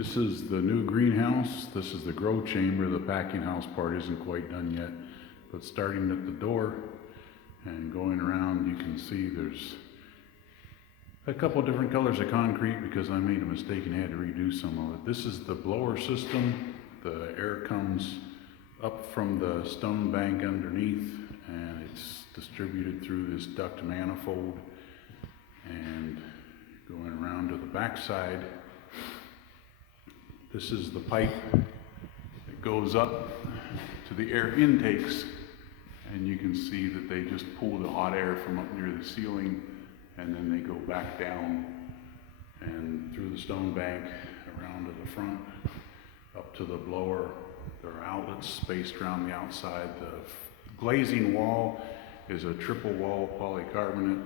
This is the new greenhouse. This is the grow chamber. The packing house part isn't quite done yet, but starting at the door and going around, you can see there's a couple different colors of concrete because I made a mistake and had to redo some of it. This is the blower system. The air comes up from the stone bank underneath and it's distributed through this duct manifold and going around to the back side. This is the pipe that goes up to the air intakes, and you can see that they just pull the hot air from up near the ceiling and then they go back down and through the stone bank around to the front up to the blower. There are outlets spaced around the outside. The glazing wall is a triple wall polycarbonate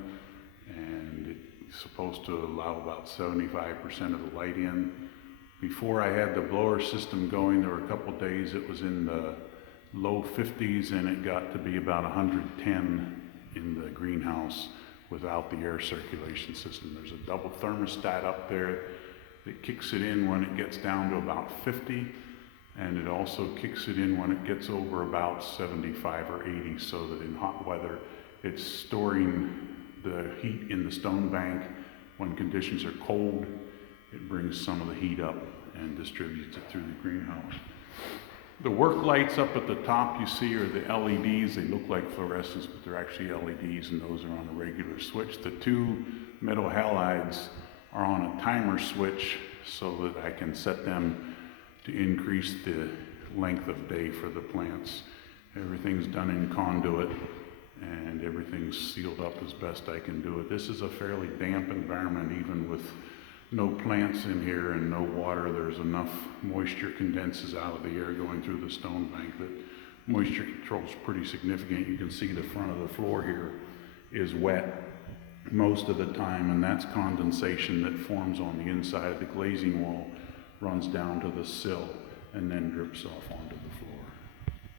and it's supposed to allow about 75% of the light in. Before I had the blower system going, there were a couple days it was in the low 50s and it got to be about 110 in the greenhouse without the air circulation system. There's a double thermostat up there that kicks it in when it gets down to about 50, and it also kicks it in when it gets over about 75 or 80, so that in hot weather it's storing the heat in the stone bank. When conditions are cold, it brings some of the heat up and distributes it through the greenhouse. The work lights up at the top you see are the LEDs. They look like fluorescents, but they're actually LEDs, and those are on a regular switch. The two metal halides are on a timer switch so that I can set them to increase the length of day for the plants. Everything's done in conduit and everything's sealed up as best I can do it. This is a fairly damp environment, even with no plants in here and no water. There's enough moisture condenses out of the air going through the stone bank that moisture control is pretty significant. You can see the front of the floor here is wet most of the time, and that's condensation that forms on the inside of the glazing wall, runs down to the sill, and then drips off onto